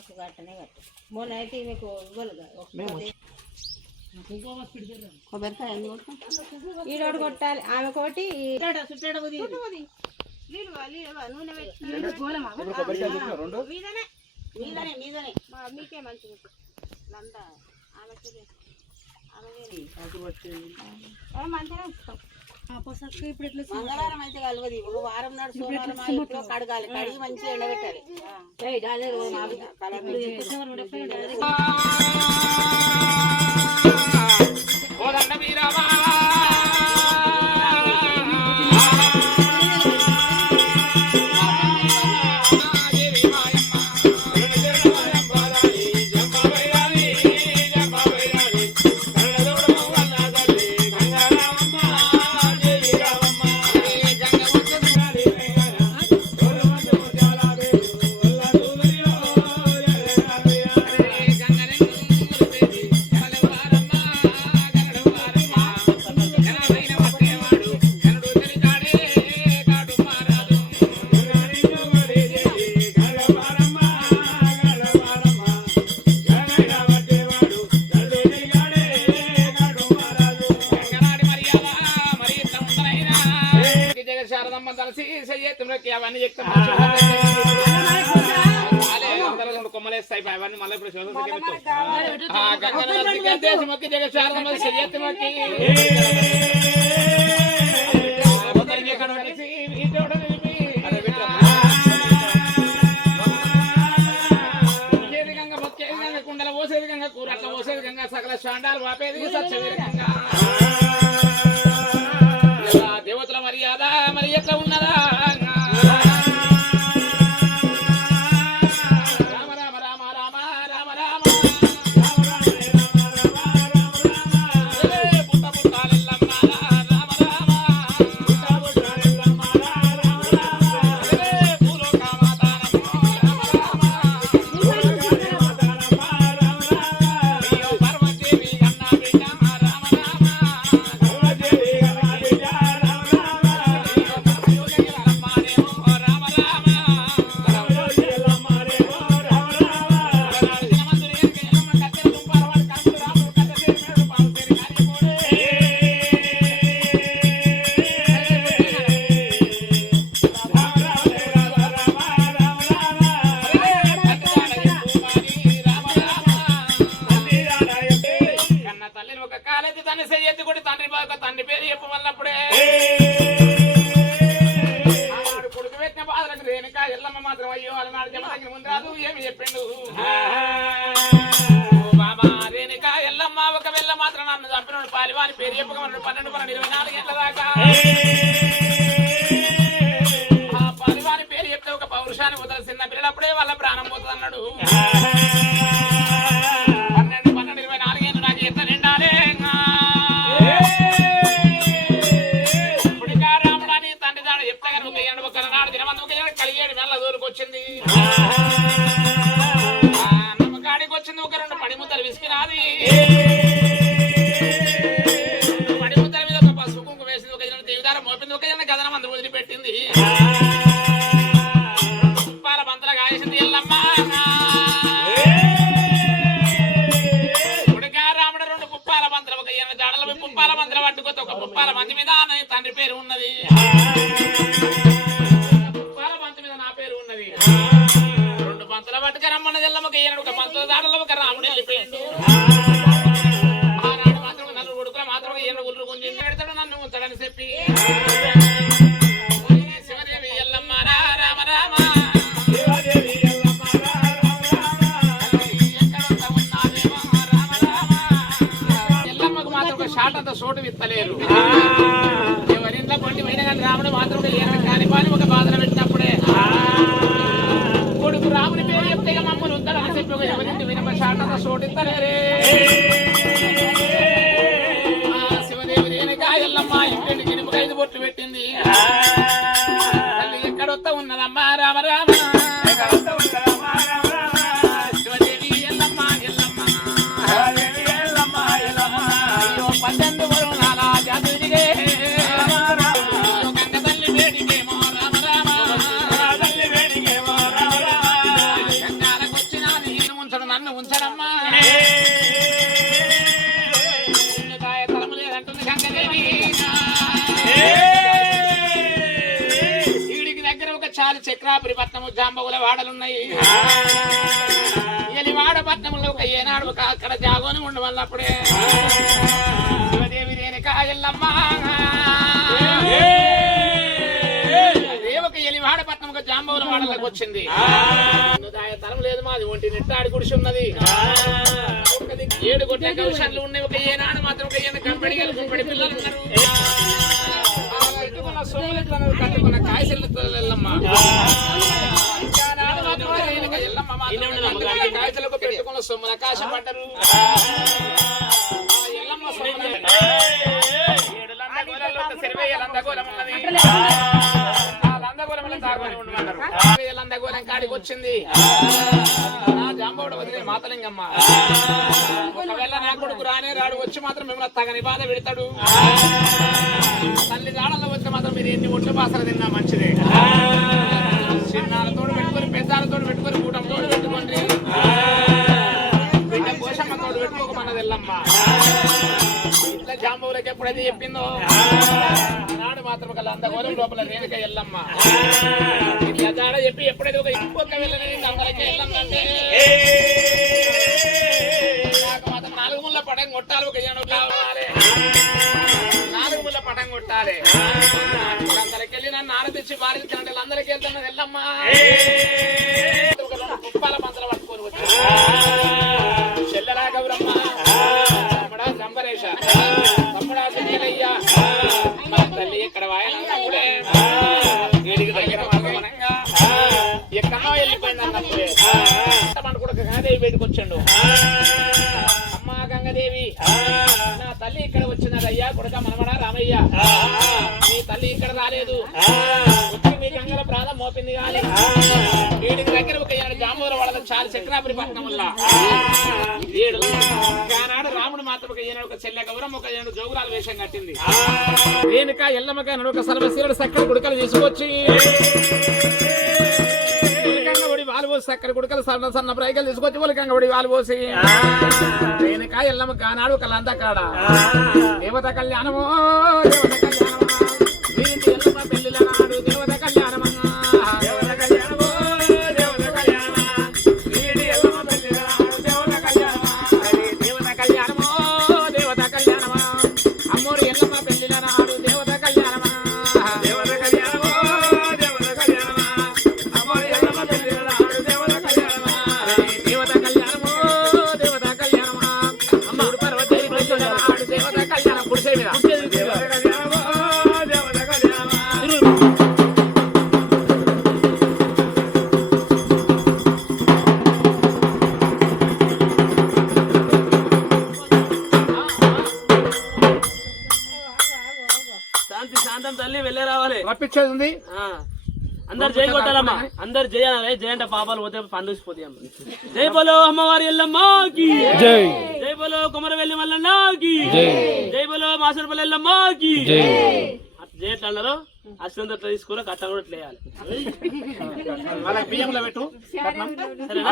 మాకు గట్టనే కట్టు మొన్న అయితే మీకు ఇవ్వలుగా కొబ్బరికాయ ఈరోడు కొట్టాలి ఆమె ఒకటి నూనె మీదనే మీదనే మీదనే మీకే మంచిగా లందా మంచిగా ఇస్తాం. మంగళవారం అయితే కలవది ఒక వారం నాడు సోమవారం కడగాలి కడిగి మంచిగా ఎండబెట్టాలి. అవన్నీ కొమ్మలేస్తాయి అవన్నీ మళ్ళీ ఇప్పుడు మొక్కి జగ శారదమ్మ చెయ్యెత్తి మొక్కి కుండల పోసేది గంగ కూర అట్లా పోసేది గంగ సకల శాండాలు వాపేది సచ్చది గంగ దేవతల మర్యాద మరి ఎట్లా ఉన్నదా తండ్రి పేరు చెప్పమన్నప్పుడే కొడుకు పెట్టిన బాధలకు రేణుక ఎల్లమ్మ మాత్రం అయ్యో అలనాడు జమ దగ్గర ముందు రాదు ఏమి చెప్పిండు బాబా రేణుక ఎల్లమ్మ ఒకవేళ మాత్రం నన్ను చంపిన పాలివాని పేరు చెప్పమన్నాడు 12-24 గంటల దాకా ఆ పాలివాని పేరు చెప్తే ఒక పౌరుషాన్ని వదల చిన్న పిల్లలప్పుడే వాళ్ళ ప్రాణం పోతుంది అన్నాడు 12-24 ఏళ్ళు నాకు ఎంత నిండాలే వచ్చింది నమ్మకాడికి వచ్చింది ఒక 2 పడిముద్దలు విసికినాది పడిముద్దల మీద ఒక పసుపు కుంకుమ వేసింది ఒక జన దేవిదారం మోపింది ఒక జన గదనం అందు వదిలిపెట్టింది పుప్పాల బంతలు కాయేసింది ఎల్లమ్మ కొడుకా రాముడు 2 పుప్పాల బంతలు ఒక జన జాడల పుప్పాల బంతలు పట్టుకొస్తే ఒక పుప్పాల మంది మీద తండ్రి పేరు ఉన్నది పట్టుకరమ్మన్నది ఎల్లమ్మకి ఈయనడు ఒక పంతుల దాడలో ఒక రాముడు వెళ్ళిపోయిండు ఆనాడు మాత్రం 4 కొడుకులు మాత్రం ఈయన ఉల్లు గుంజి పెడతాడు నన్ను ఉంచాడని చెప్పి శివదేవి ఎల్లమ్మ రామ రామ ఎల్లమ్మకు మాత్రం ఒక షాట్ అంత చోటు విత్తలేరు ఎవరింట్లో కొండి పోయినా కానీ రాముడు మాత్రం ఈయన కానిపాని ఒక బాధన పెట్టినప్పుడే కొడుకు రాముని పేరు చెప్తే మమ్మల్ని ఉందని చెప్పి ఎవరింటి వినమ శాటంత చోటిస్తలేరే శివదేవి రేణుక ఎల్లమ్మ ఇంటి గినుపు 5 బొట్లు పెట్టింది తల్లి ఎక్కడొత్త ఉన్నదమ్మా రామ రామ శివదేవి ఎల్లమ్మ ఎల్లమ్మ 18 వరుణాల జాతిరిగే గంగ తల్లి వేడికేమో రామ రామ గంగాలకు వచ్చినది చక్రాపురి పట్నము జాంబవుల వాడలున్నాయి ఎలివాడ పట్నంలో ఒక ఏనాడు ఒక అక్కడ జాగోని ఉండవల్లప్పుడే శివదేవి రేణుక ఎల్లమ్మ రేవక ఎలివాడ పట్నం ఒక జాంబవుల వాడలకు వచ్చింది తరం లేదు మాది ఒంటి నిట్టాడి గుడిసి ఉన్నది 7 గొడ్ల కౌశన్లు ఉన్నాయి ఒక ఏనాడు మాత్రం ఒక కంపెనీ గుంపడి పిల్లలు ఉన్నారు కట్టుకున్న కాయసెల్లమ్మ కాయసలకు పెట్టుకున్న సొమ్ముల కాశ పడ్డరు ఎల్లమ్మ లందగోళం కాడికి వచ్చింది నా జాంబవుడు వదిలే మాతలింగమ్మ ఒకవేళ నా కొడుకు రానే రాడు వచ్చి మాత్రం మిమ్మల్ని తగని బాధ పెడతాడు తల్లి జాడల్లో వస్తే మాత్రం మీరు ఎన్ని ఒట్లు పాసలు తిన్నా మంచిదే చిన్నాలతో పెట్టుకొని పెద్దాలతో పెట్టుకొని కూటంతో పెట్టుకోండి బిడ్డ పోషమ్మతో పెట్టుకోకమన్నది ఎల్లమ్మ ఇట్లా జాంబవులకి ఎప్పుడైతే చెప్పిందో నాడు మాత్రం ఒక లందగోళం లోపల రేణుక ఎల్లమ్మ ఇట్లా జాడ చెప్పి ఎప్పుడైతే ఒక ఇంకొక వెళ్ళలేదు అందరికీ ఎల్లమ్మంటే నాకు మాత్రం 4 ముళ్ళ పటం కొట్టాలి ఒక ఏడు కావాలి 4 ముళ్ళ పటం కొట్టాలి అందరికి వెళ్ళి నన్ను నాన్న తెచ్చి మారించాలంటే అందరికి వెళ్తున్నది ఎల్లమ్మ కుప్పాల మంతలు పట్టుకొని వచ్చి చెల్లెలా గౌరమ్మ తమ్ముడా సంబరేశ తమ్ముడా చెల్లెలయ్య మా తల్లి ఇక్కడ వాయనప్పుడే వీడికి దగ్గర మార్గమనంగా ఎక్కడో వెళ్ళిపోయింది అన్నప్పుడే కూడా గంగాదేవి బయటకు వచ్చాడు అమ్మా గంగాదేవి నా తల్లి ఇక్కడ వచ్చినదయ్యా కొడుక మనమడా రామయ్య మీ తల్లి ఇక్కడ రాలేదు వచ్చి మీ గంగల ప్రాణం మోపింది కానీ వీడికి దగ్గర ఒక 7 జాంబవుల వాళ్ళకి చాలా చక్రాపురి పట్టణం వల్ల 7 ఆనాడు రాముడు మాత్రం ఒక ఏనాడు ఒక చెల్లె గౌరమ్మ ఒక 7 జోగురాలు వేషం కట్టింది రేణుక ఎల్లమ్మక ఒక సర్వశీలుడు సక్కర గుడకలు తీసుకొచ్చి వాలు పోసి సక్కర గుడకలు సన్న సన్న ప్రయకలు తీసుకొచ్చి ఒలికంగా ఒడి వాలు పోసి రేణుక ఎల్లమ్మక ఆనాడు ఒక లందకాడ దేవత కళ్యాణమో దేవత కళ్యాణమా వీరింటి ఎల్లమ్మ పెళ్లిల నాడు దేవత కళ్యాణమన్నా రప్పించేది ఉంది అందరు జై కొట్టాలమ్మా అందరు జై అనాలి జై అంటే పాపాలు పోతే పండుసిపోతాయి అమ్మ జై బలో అమ్మవారి ఎల్లమ్మకి జై జై బలో కుమరవెల్లి మల్లన్నకి జై జై బలో మాసరపల్లి ఎల్లమ్మకి జై జై ఎట్లా అన్నారు అసలు అట్లా తీసుకురా కట్ట కూడా ఇట్లా వేయాలి వాళ్ళకి బియ్యంలో పెట్టు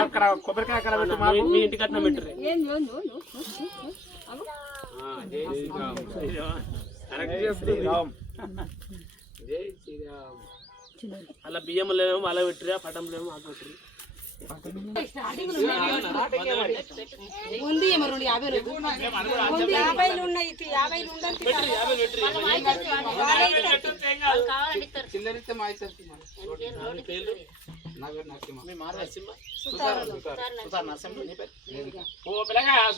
అక్కడ కొబ్బరికాయ అక్కడ పెట్టు మీ ఇంటి కట్నం పెట్టరు అలా బియ్యం లేమో అలా పెట్టిరా పటంలో ఏమో ఆకు పెట్టిరు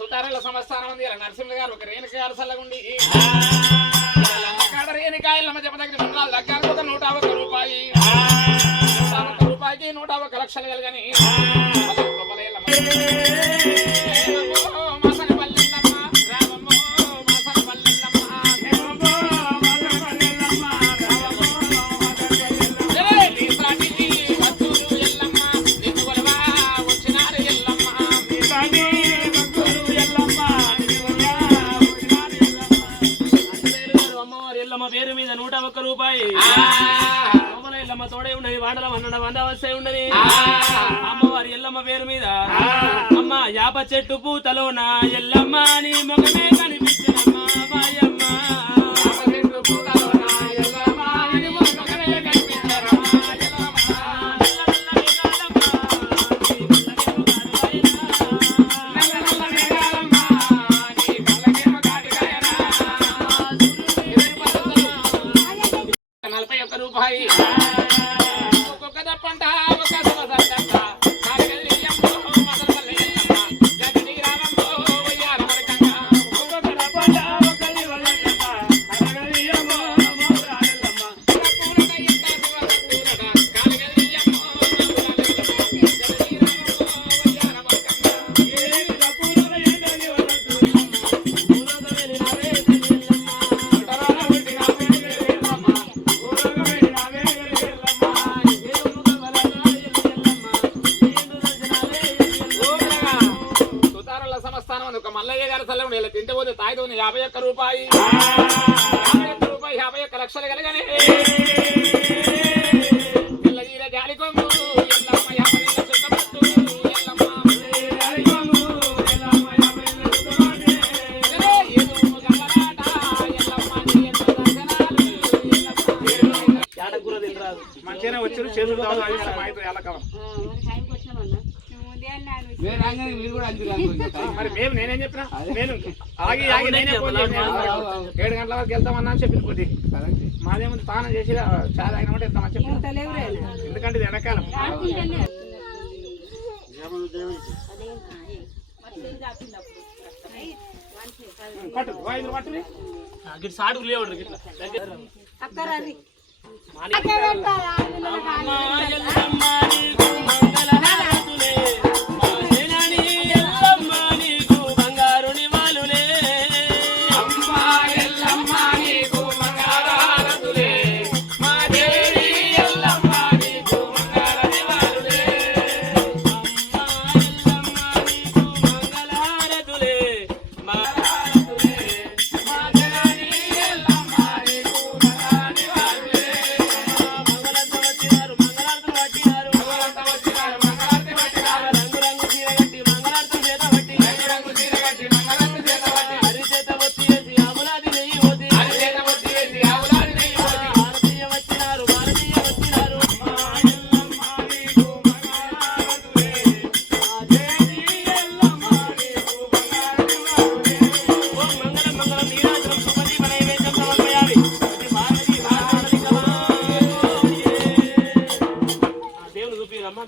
సుతారాల సంస్థానం ఉంది నరసింహ గారు ఒక రేణుక గారు సల్లగుండి రేణుకాయలమ్మ చెప్ప దగ్గర దగ్గరకు ఒక 101 రూపాయి 101 రూపాయికి 101 లక్షలు కలగని పేరు మీద 101 రూపాయి ఎల్లమ్మ తోడే ఉన్నది వాడల 100 వస్తాయి ఉన్నది అమ్మవారి ఎల్లమ్మ పేరు మీద అమ్మ యాప చెట్టు పూతలోన ఎల్లమ్మ నీ ముఖమే కనిపించనమ్మా మాయమ్మ 51 రూపాయి 51 రూపాయి 51 లక్షలు కలగనే ఎల్లజీర జాలి కొంగు ఎల్లమ్మ 50 లక్షల చుట్టమట్టు ఎల్లమ్మ జాలి కొంగు ఎల్లమ్మ 50 లక్షల చుట్టమట్టు ఏదో గంగరాట ఎల్లమ్మ నీ ఎంత దర్శనాలు ఎల్లమ్మ యాడకూర తినరాదు మంచిగానే వచ్చారు చేతులు కాదు అది మాయితో ఎల్లకలం మరి మేము నేనేం చెప్పినా నేను ఆగి నేనే ఫోన్ చేశాను 7 గంటల వరకు వెళ్తామన్నా అని చెప్పిన కొద్ది మాదేముంది స్నానం చేసి చాలా అయినా కూడా వెళ్తామని చెప్పి ఎందుకంటే ఇది ఎండాకాలం పట్టు 5 పట్టుని గిట్ సాడుకు లేవడు గిట్లా అక్కరాది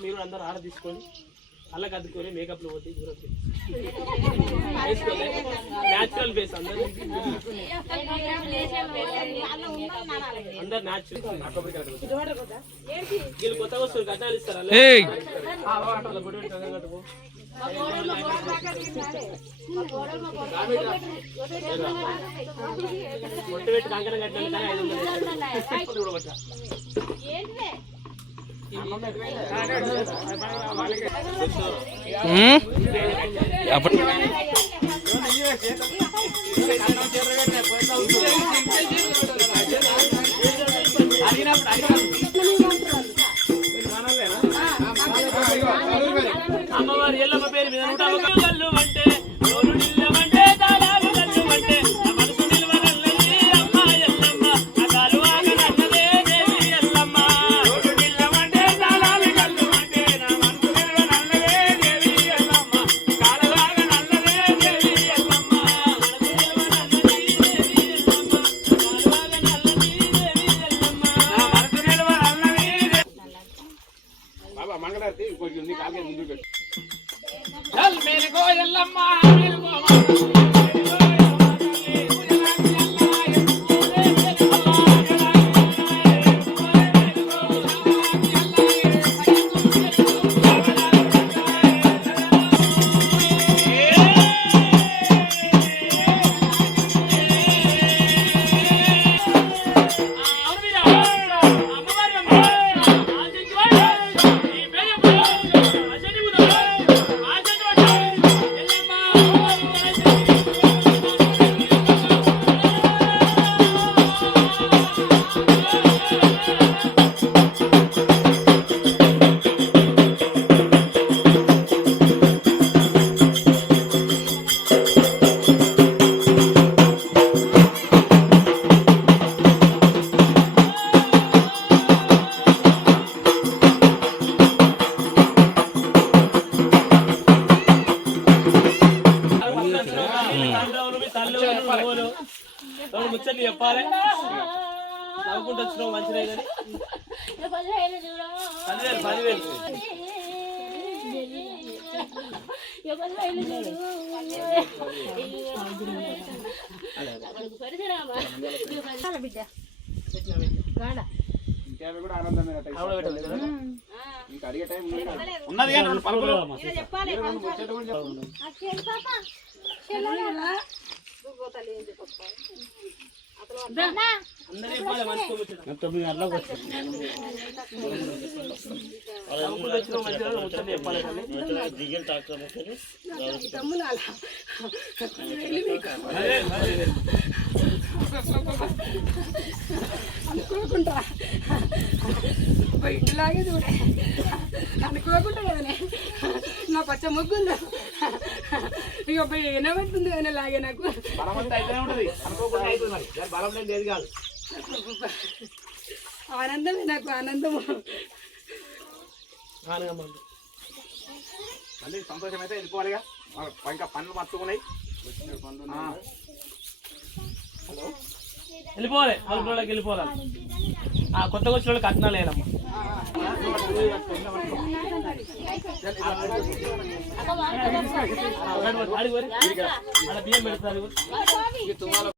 మీరు అందరూ ఆడ తీసుకొని అల్లకి అద్దుకొని మేకప్ లో పోతే దూరం న్యాచురల్ ఫేస్ అందరు న్యాచురల్ వీళ్ళు కొత్త వస్తువులు కట్టాలి ఇస్తారా మొట్ట పెట్టి కంకణం కట్టాలి కానీ 500 కూడా కొట్టా అమ్మవారి ఎల్లమ్మ పేరు మీద 101 కళ్ళు అంటే నిల్లమంటే తాళాలు కళ్ళు అంటే మనసు నిల్వనల్లది అమ్మ ఎల్లమ్మ అకాలు ఆగనన్నదే దేవి ఎల్లమ్మ నిల్లమంటే తాళాలు కళ్ళు అంటే నా మనసు నిల్వనల్లదే దేవి ఎల్లమ్మ కాలు ఆగనన్నదే దేవి ఎల్లమ్మ మనసు నిల్వనల్లది దేవి ఎల్లమ్మ కాలు ఆగనల్లది దేవి ఎల్లమ్మ నా మనసు నిల్వనల్లది బాబా మంగళారతి ఇంకొంచెం ఉంది కాగే ముందు పెట్టు చల్ మేలుకో ఎల్లమ్మ మేలుకో ముచ్చట్లు చెప్పాలి నవ్వుకుంటూ వచ్చినావు మంచిదే కానీ 10,000 కూడా ఆనందమే ఇంకా అడిగే టైం ఉన్నది కానీ 2 పలుకులు అందరూ చెప్పాలి మంచిగా వచ్చిన 9 గంటలకు వచ్చింది వచ్చిన మంచిగా ముచ్చట చెప్పాలి కానీ దిగిన డాక్టర్ వచ్చి అనుకోకుండా ఇంటిలాగే చూడే అనుకోకుండా కదనే నా పచ్చ ముగ్గుందా ఇక ఏనబడుతుంది కానీ లాగే నాకు బలవంతం అయితేనే ఉంటది అనుకోకుండా అవుతుంది మరి బలం లేదు కాదు ఆనందమే నాకు ఆనందము మళ్ళీ సంతోషం అయితే వెళ్ళిపోవాలిగా ఇంకా పనులు మత్తుకున్నాయి వెళ్ళిపోవాలి వాళ్ళకి వెళ్ళిపోవాలి ఆ కొత్తగా వచ్చిన వాళ్ళకి కట్నాలు లేదమ్మా బియ్యం పెడతారు